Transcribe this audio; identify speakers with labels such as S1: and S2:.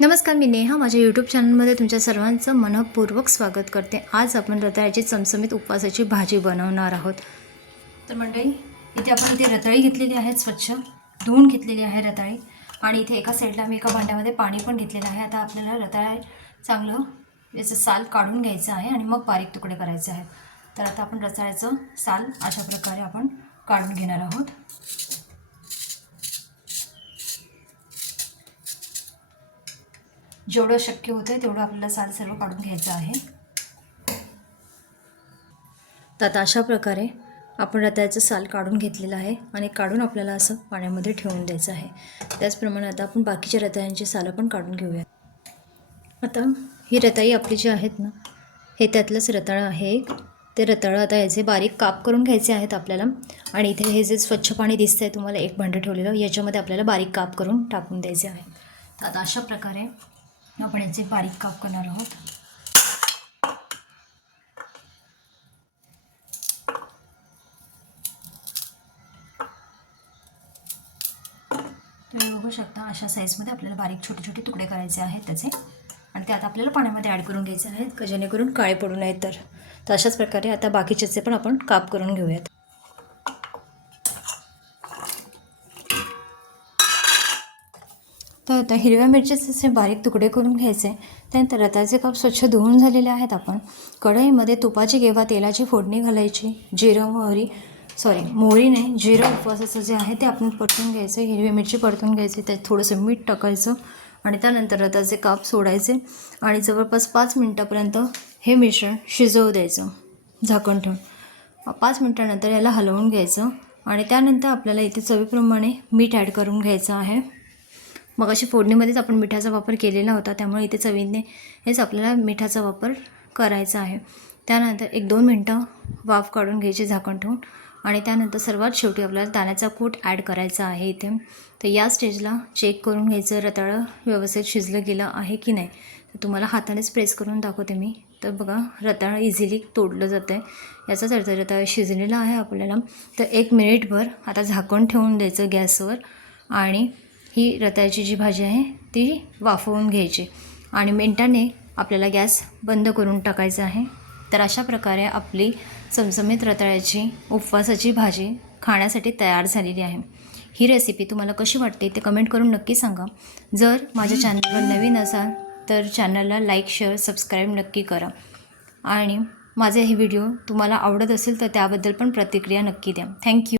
S1: नमस्कार मी नेहा. माझ्या यूट्यूब चॅनलमध्ये तुमच्या सर्वांचं मनपूर्वक स्वागत करते. आज आपण रताळ्याची चमचमीत उपवासाची भाजी बनवणार आहोत. तर मंडळी इथे आपण इथे रताळी घेतलेली आहे स्वच्छ. धुवून घेतलेली आहे रताळी. आणि इथे एका साईडला मी एका भांड्यामध्ये पाणी पण घेतलेलं आहे. आता आपल्याला रताळ्या चांगलं याचं साल काढून घ्यायचं आहे आणि मग बारीक तुकडे करायचे आहेत. तर आता आपण रताळ्याचं साल अशा प्रकारे आपण काढून घेणार आहोत. जेवढं शक्य होतं तेवढं आपल्याला साल सर्व काढून घ्यायचं आहे. तर आता अशा प्रकारे आपण रताळ्याचं साल काढून घेतलेलं आहे आणि काढून आपल्याला असं पाण्यामध्ये ठेवून द्यायचं आहे. त्याचप्रमाणे आता आपण बाकीच्या रताळ्यांची सालं पण काढून घेऊया. आता ही रताळी आपली जी आहेत ना हे त्यातलंच रताळं आहे एक. ते रताळं आता याचे बारीक काप करून घ्यायचे आहेत आपल्याला. आणि इथे हे जे स्वच्छ पाणी दिसतं आहे तुम्हाला एक भांडं ठेवलेलं याच्यामध्ये आपल्याला बारीक काप करून टाकून द्यायचे आहे. तर आता अशा प्रकारे आपण याचे बारीक काप करणार आहोत. तुम्ही बघू शकता अशा साईजमध्ये आपल्याला बारीक छोटे छोटे तुकडे करायचे आहेत त्याचे. आणि ते आता आपल्याला पाण्यामध्ये ॲड करून घ्यायचे आहेत का जेणेकरून काळे पडू नयेत तर. तर अशाच प्रकारे आता बाकीच्याचे पण आपण काप करून घेऊयात. तर आता हिरव्या मिरचीचे असे बारीक तुकडे करून घ्यायचे त्यानंतर रताचे काप स्वच्छ धुवून झालेले आहेत आपण. कढईमध्ये तुपाची किंवा तेलाची फोडणी घालायची जिरं मोहरी सॉरी मोहरी नाही जिरं उपवासाचं जे आहे ते आपण परतून घ्यायचं हिरवी मिरची परतून घ्यायची त्यात थोडंसं मीठ टाकायचं आणि त्यानंतर रताचे काप सोडायचे आणि जवळपास पाच मिनटापर्यंत हे मिश्रण शिजवू द्यायचं झाकण ठेवून. पाच मिनटानंतर याला हलवून घ्यायचं आणि त्यानंतर आपल्याला इथे चवीप्रमाणे मीठ ॲड करून घ्यायचं आहे. मग अशी फोडणीमध्येच आपण मिठाचा वापर केलेला होता त्यामुळे इथे चवीने हेच आपल्याला मिठाचा वापर करायचा आहे. त्यानंतर एक दोन मिनटं वाफ काढून घ्यायची झाकण ठेवून आणि त्यानंतर सर्वात शेवटी आपल्याला दाण्याचा कूट ॲड करायचा आहे इथे. तर या स्टेजला चेक करून घ्यायचं रताळं व्यवस्थित शिजलं गेलं आहे की नाही तर तुम्हाला हातानेच प्रेस करून दाखवते मी. तर बघा रताळं इझिली तोडलं जातं आहे याचाच अर्थ रताळं शिजलेलं आहे आपल्याला. तर एक मिनिटभर आता झाकण ठेवून द्यायचं गॅसवर आणि ही रताळ्याची जी भाजी आहे ती वाफवून घ्यायची. आणि मिनटाने आपल्याला गॅस बंद करून टाकायचा आहे. तर अशा प्रकारे आपली चमचमीत रताळ्याची उपवासाची भाजी खाण्यासाठी तयार झालेली आहे. ही रेसिपी तुम्हाला कशी वाटते ते कमेंट करून नक्की सांगा. जर माझ्या चॅनलवर नवीन असाल तर चॅनलला लाईक शेअर सबस्क्राईब नक्की करा. आणि माझे हे व्हिडिओ तुम्हाला आवडत असेल तर त्याबद्दल पण प्रतिक्रिया नक्की द्या. थँक्यू